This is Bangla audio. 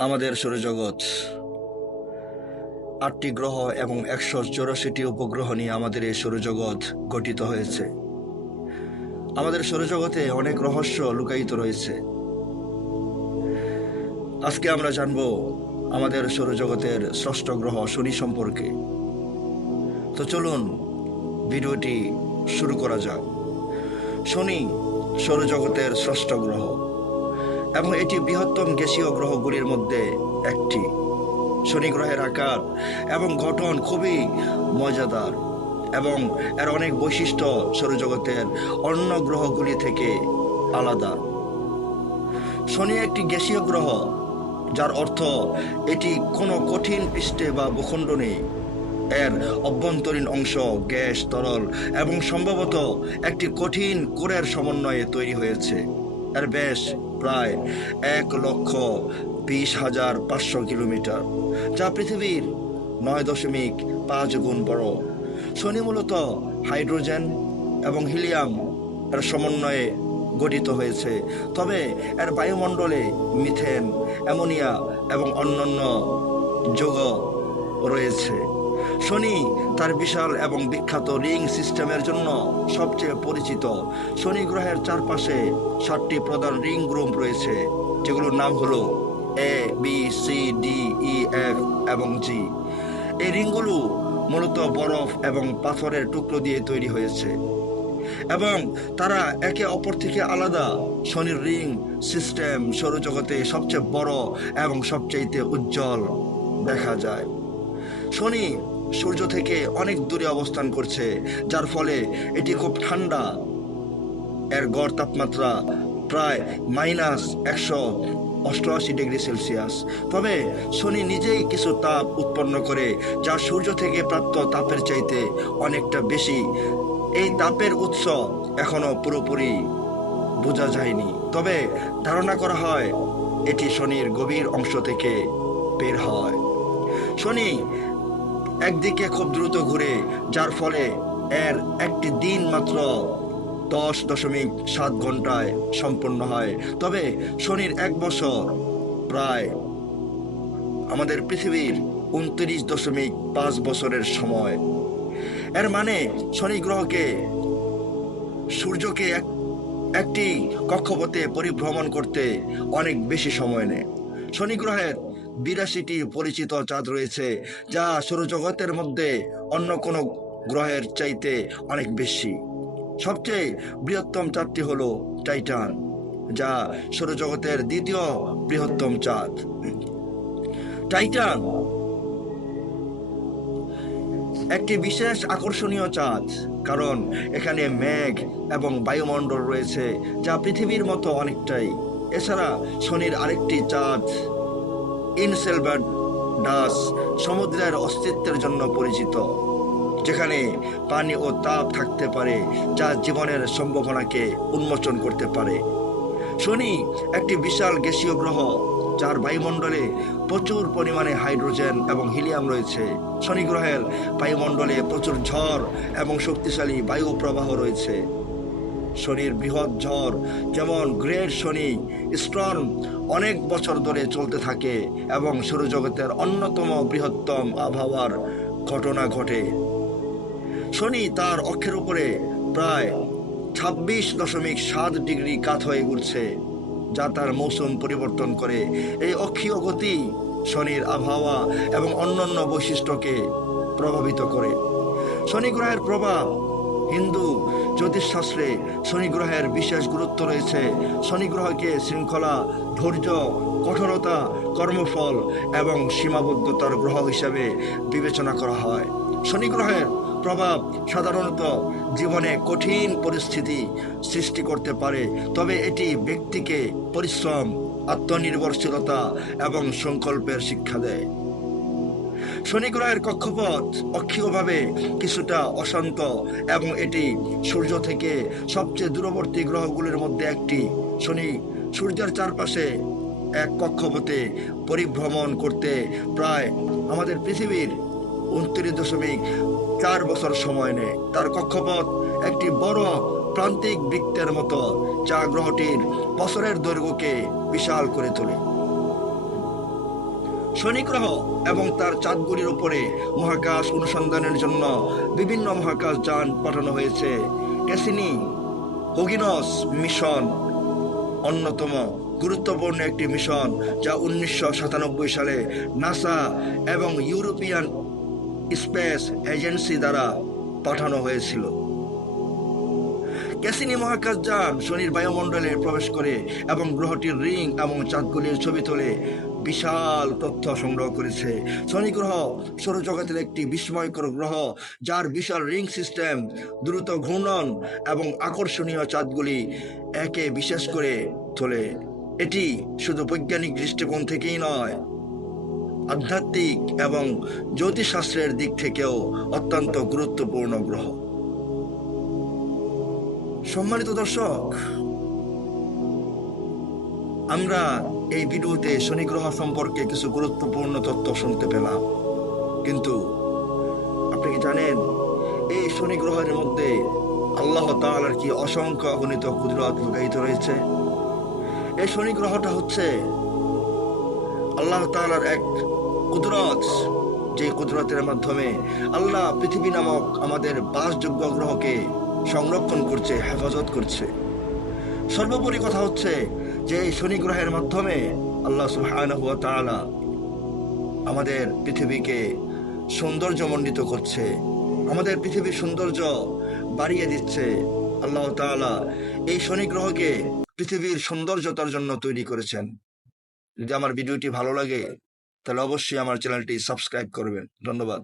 আমাদের সৌরজগৎ। আটটি গ্রহ এবং একশো চৌরাশিটি উপগ্রহ নিয়ে আমাদের এই সৌরজগৎ গঠিত হয়েছে। আমাদের সৌরজগতে অনেক রহস্য লুকায়িত রয়েছে। আজকে আমরা জানব আমাদের সৌরজগতের ষষ্ঠ গ্রহ শনি সম্পর্কে। তো চলুন ভিডিওটি শুরু করা যাক। শনি সৌরজগতের ষষ্ঠ গ্রহ। এবং এটি বৃহত্তম গ্যাসীয় গ্রহগুলির মধ্যে একটি। শনি গ্রহের আকার এবং গঠন খুবই মজাদার এবং এর অনেক বৈশিষ্ট্য সৌরজগতের অন্য গ্রহগুলি থেকে আলাদা। শনি একটি গ্যাসীয় গ্রহ, যার অর্থ এটি কোনো কঠিন পৃষ্ঠে বা ভূখণ্ড নেই। এর অভ্যন্তরীণ অংশ গ্যাস, তরল এবং সম্ভবত একটি কঠিন কোরের সমন্বয়ে তৈরি হয়েছে। এর ব্যাস প্রায় এক লক্ষ বিশ হাজার পাঁচশো কিলোমিটার, যা পৃথিবীর নয় দশমিক পাঁচ গুণ বড়। শনি মূলত হাইড্রোজেন এবং হিলিয়াম এর সমন্বয়ে গঠিত হয়েছে। তবে এর বায়ুমণ্ডলে মিথেন, অ্যামোনিয়া এবং অন্যান্য যৌগ রয়েছে। শনি তার বিশাল এবং বিখ্যাত রিং সিস্টেমের জন্য সবচেয়ে পরিচিত। শনি গ্রহের চারপাশে সাতটি প্রধান রিং গ্রুপ রয়েছে, যেগুলোর নাম হলো A B C D E F এবং জি এই রিংগুলো মূলত বরফ এবং পাথরের টুকরো দিয়ে তৈরি হয়েছে। এবং তারা একে অপর থেকে আলাদা। শনির রিং সিস্টেম সৌরজগতে সবচেয়ে বড় এবং সবচেয়ে উজ্জ্বল দেখা যায়। শনি সূর্য থেকে অনেক দূরে অবস্থান করছে, যার ফলে এটি খুব ঠান্ডা। এর গড় তাপমাত্রা প্রায় মাইনাস একশো অষ্টআশি ডিগ্রি সেলসিয়াস। তবে শনি নিজেই কিছু তাপ উৎপন্ন করে, যা সূর্য থেকে প্রাপ্ত তাপের চাইতে অনেকটা বেশি। এই তাপের উৎস এখনও পুরোপুরি বোঝা যায়নি। তবে ধারণা করা হয়, এটি শনির গভীর অংশ থেকে বের হয়। শনি একদিকে খুব দ্রুত ঘুরে, যার ফলে এর একটি দিন মাত্র দশ দশমিক সাত ঘন্টায় সম্পন্ন হয়। তবে শনির এক বছর প্রায় আমাদের পৃথিবীর উনত্রিশ দশমিক পাঁচ বছরের সময়। এর মানে শনি গ্রহকে সূর্যকে এক, একটি কক্ষপথে পরিভ্রমণ করতে অনেক বেশি সময় নেয়। শনি গ্রহের বিরাশিটি পরিচিত চাঁদ রয়েছে, যা সৌরজগতের মধ্যে অন্য কোনো গ্রহের চাইতে অনেক বেশি। সবচেয়ে বৃহত্তম চাঁদটি হলো টাইটান, যা সৌরজগতের দ্বিতীয় বৃহত্তম চাঁদ। টাইটান একটি বিশেষ আকর্ষণীয় চাঁদ, কারণ এখানে মেঘ এবং বায়ুমণ্ডল রয়েছে, যা পৃথিবীর মতো অনেকটাই। এছাড়া শনির আরেকটি চাঁদ ইনসেলবার্ট ডাস সমুদ্রের অস্তিত্বের জন্য পরিচিত, যেখানে পানি ও তাপ থাকতে পারে যা জীবনের সম্ভাবনাকে উন্মোচন করতে পারে। শনি একটি বিশাল গ্যাসীয় গ্রহ, যার বায়ুমণ্ডলে প্রচুর পরিমাণে হাইড্রোজেন এবং হিলিয়াম রয়েছে। শনি গ্রহের বায়ুমণ্ডলে প্রচুর ঝড় এবং শক্তিশালী বায়ু প্রবাহ রয়েছে। শনির বৃহৎ ঝড়, যেমন গ্রেট শনি, স্টর্ম, অনেক বছর ধরে চলতে থাকে এবং সৌরজগতের অন্যতম বৃহত্তম আবহাওয়ার ঘটনা ঘটে। শনি তার অক্ষের উপরে প্রায় ছাব্বিশ দশমিক সাত ডিগ্রি কাত হয়ে ঘুরছে যা তার মৌসুম পরিবর্তন করে। এই অক্ষীয় গতি শনির আবহাওয়া এবং অন্যান্য বৈশিষ্ট্যকে প্রভাবিত করে। শনি গ্রহের প্রভাব হিন্দু, জ্যোতিষশাস্ত্রে শনি গ্রহের বিশেষ গুরুত্ব রয়েছে। শনি গ্রহকে শৃঙ্খলা, ধৈর্য, কঠোরতা, কর্মফল এবং সীমাবদ্ধতার গ্রহ হিসাবে বিবেচনা করা হয়। শনি গ্রহের প্রভাব সাধারণত জীবনে কঠিন পরিস্থিতি সৃষ্টি করতে পারে, তবে এটি ব্যক্তিকে পরিশ্রম, আত্মনির্ভরশীলতা এবং সংকল্পের শিক্ষা দেয়। শনি গ্রহের কক্ষপথ অক্ষীয়ভাবে কিছুটা অশান্ত এবং এটি সূর্য থেকে সবচেয়ে দূরবর্তী গ্রহগুলির মধ্যে একটি। শনি সূর্যের চারপাশে এক কক্ষপথে পরিভ্রমণ করতে প্রায় আমাদের পৃথিবীর উনত্রিশ দশমিক চার বছর সময় নেয়। তার কক্ষপথ একটি বড় প্রান্তিক বৃত্তের মতো, যা গ্রহটির বছরের দৈর্ঘ্যকে বিশাল করে তোলে। শনি গ্রহ এবং তার চাঁদগুলির উপরে মহাকাশ অনুসন্ধানের জন্য বিভিন্ন মহাকাশ যান পাঠানো হয়েছে। ক্যাসিনি, হোগিনস মিশন, অন্যতম গুরুত্বপূর্ণ একটি মিশন যা উনিশশো সাতানব্বই সালে নাসা এবং ইউরোপিয়ান স্পেস এজেন্সি দ্বারা পাঠানো হয়েছিল। ক্যাসিনি মহাকাশ যান শনির বায়ুমণ্ডলে প্রবেশ করে এবং গ্রহটির রিং এবং চাঁদগুলির ছবি তোলে বিশাল তথ্য সংগ্রহ করেছে। শনি গ্রহ সৌরজগতের একটি বিস্ময়কর গ্রহ, যার বিশাল রিং সিস্টেম, দ্রুত ঘূর্ণন এবং আকর্ষণীয় চাঁদগুলি একে বিশেষ করে তোলে। এটি শুধু বৈজ্ঞানিক দৃষ্টিকোণ থেকেই নয়, আধ্যাত্মিক এবং জ্যোতিষশাস্ত্রের দিক থেকেও অত্যন্ত গুরুত্বপূর্ণ গ্রহ। সম্মানিত দর্শক, আমরা এই ভিডিওতে শনি গ্রহ সম্পর্কে কিছু গুরুত্বপূর্ণ তথ্য শুনতে পেলাম। কিন্তু আপনি কি জানেন, এই শনি গ্রহের মধ্যে আল্লাহ তাআলার কি অসংখ্য অগণিত কুদরত লুকায়িত রয়েছে? এই শনি গ্রহটা হচ্ছে আল্লাহ তালার এক কুদরত, যে কুদরতের মাধ্যমে আল্লাহ পৃথিবী নামক আমাদের বাসযোগ্য গ্রহকে সংরক্ষণ করছে, হেফাজত করছে। সর্বোপরি কথা হচ্ছে যে শনি গ্রহের মাধ্যমে আল্লাহ তাআলা আমাদের পৃথিবীকে সৌন্দর্যমণ্ডিত করছে, আমাদের পৃথিবীর সৌন্দর্য বাড়িয়ে দিচ্ছে, আল্লাহ তাআলা এই শনি গ্রহকে পৃথিবীর সৌন্দর্যতার জন্য তৈরি করেছেন। যদি আমার ভিডিওটি ভালো লাগে, তাহলে অবশ্যই আমার চ্যানেলটি সাবস্ক্রাইব করবেন। ধন্যবাদ।